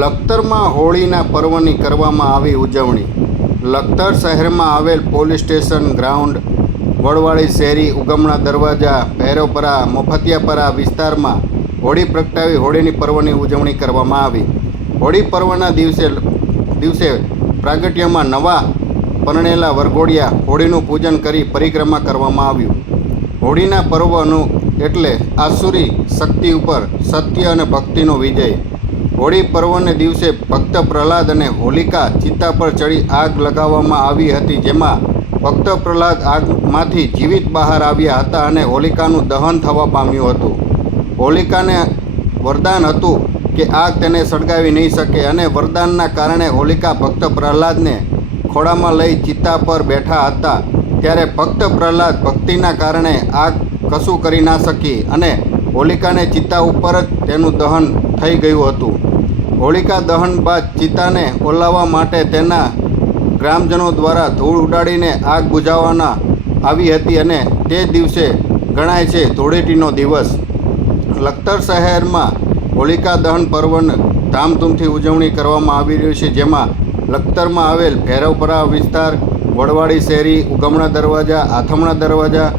લખતરમાં હોળીના પર્વની કરવામાં આવી ઉજવણી. લખતર શહેરમાં આવેલ પોલીસ સ્ટેશન ગ્રાઉન્ડ, વડવાળી શેરી, ઉગમણા દરવાજા, ભૈરવપરા, મફતિયાપરા વિસ્તારમાં હોળી પ્રગટાવી હોળીની પર્વની ઉજવણી કરવામાં આવી. હોળી પર્વના દિવસે દિવસે પ્રાગટ્યમાં નવા પરણેલા વરઘોડિયા હોળીનું પૂજન કરી પરિક્રમા કરવામાં આવ્યું. હોળીના પર્વનું એટલે આસુરી શક્તિ ઉપર સત્ય અને ભક્તિનો વિજય. હોળી પર્વને દિવસે ભક્ત પ્રહલાદ અને હોલિકા ચિત્તા પર ચડી આગ લગાવવામાં આવી હતી, જેમાં ભક્ત પ્રહલાદ આગમાંથી જીવિત બહાર આવ્યા હતા અને હોલિકાનું દહન થવા પામ્યું હતું. હોલિકાને વરદાન હતું કે આગ તેને સળગાવી નહીં શકે અને વરદાનના કારણે હોલિકા ભક્ત પ્રહલાદને ખોળામાં લઈ ચિત્તા પર બેઠા હતા, ત્યારે ભક્ત પ્રહલાદ ભક્તિના કારણે આગ કશું કરી ના શકી અને હોલિકાને ચિત્તા ઉપર જ તેનું દહન થઈ ગયું હતું. હોલિકા દહન બાદ ચિત્તાને ઓલાવવા માટે તેના ગ્રામજનો દ્વારા ધૂળ ઉડાડીને આગ બુઝાવવાના આવી હતી અને તે દિવસે ગણાય છે ધૂળેટીનો દિવસ. લખતર શહેરમાં હોલિકા દહન પર્વને ધામધૂમથી ઉજવણી કરવામાં આવી રહી છે, જેમાં લખતરમાં આવેલ ભૈરવપરા વિસ્તાર, વડવાડી શેરી, ઉગમણા દરવાજા, આથમણા દરવાજા,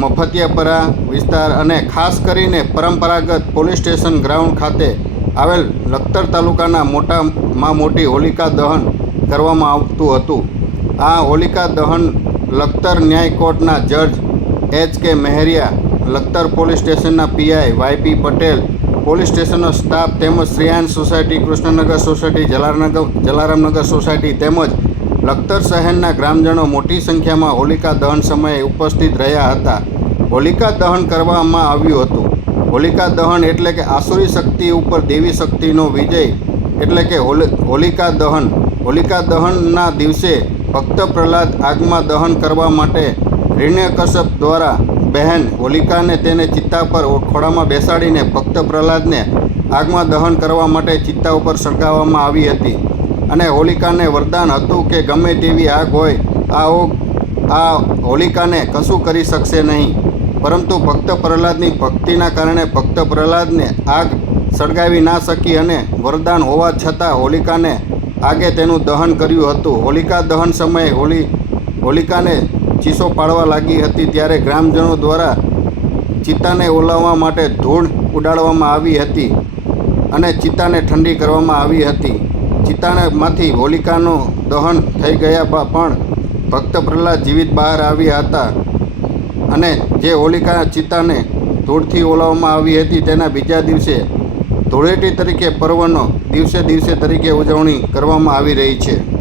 મફતિયાપરા વિસ્તાર અને ખાસ કરીને પરંપરાગત પોલીસ સ્ટેશન ગ્રાઉન્ડ ખાતે આવેલ લખતર તાલુકાના મોટામાં મોટી હોલિકા દહન કરવામાં આવતું હતું. આ હોલિકા દહન લખતર ન્યાય કોર્ટના જજ H K Mehriya, Lakhtar police સ્ટેશનના પીઆઈ વાયપી પટેલ, પોલીસ સ્ટેશનનો સ્ટાફ તેમજ Shriyan society, Krishnanagar society Jalaranagar Jalaramnagar society તેમજ લખતર શહેરના ગ્રામજનો મોટી સંખ્યામાં હોલિકા દહન સમયે ઉપસ્થિત રહ્યા હતા. હોલિકા દહન કરવામાં આવ્યું હતું. હોલિકા દહન એટલે કે આસુરી શક્તિ ઉપર દેવી શક્તિનો વિજય એટલે કે હોલી, હોલિકા દહન. હોલિકા દહનના દિવસે ભક્ત પ્રહલાદ આગમાં દહન કરવા માટે હિરણ્યકશ્યપ દ્વારા બહેન હોલિકાને તેને ચિત્તા પર ખોળામાં બેસાડીને ભક્ત પ્રહલાદને આગમાં દહન કરવા માટે ચિત્તા ઉપર સળગાવવામાં આવી હતી. અને હોલિકાને વરદાન હતું કે ગમે તેવી આગ હોય, આ ઓગ, આ હોલિકાને કશું કરી શકશે નહીં. પરંતુ ભક્ત પ્રહલાદની ભક્તિના કારણે ભક્ત પ્રહલાદને આગ સળગાવી ના શકી અને વરદાન હોવા છતાં હોલિકાને આગે તેનું દહન કર્યું હતું. હોલિકા દહન સમયે હોલી, હોલિકાને ચીસો પાડવા લાગી હતી ત્યારે ગ્રામજનો દ્વારા ચિત્તાને ઓલાવવા માટે ધૂળ ઉડાડવામાં આવી હતી અને ચિત્તાને ઠંડી કરવામાં આવી હતી. ચિત્તાનેમાંથી હોલિકાનું દહન થઈ ગયા પણ ભક્ત પ્રહલાદ જીવિત બહાર આવ્યા હતા. અને જે હોલિકા ચિત્તાને ધૂળથી ઓલાવવામાં આવી હતી તેના બીજા દિવસે ધૂળેટી તરીકે પર્વનો દિવસે દિવસે તરીકે ઉજવણી કરવામાં આવી રહી છે.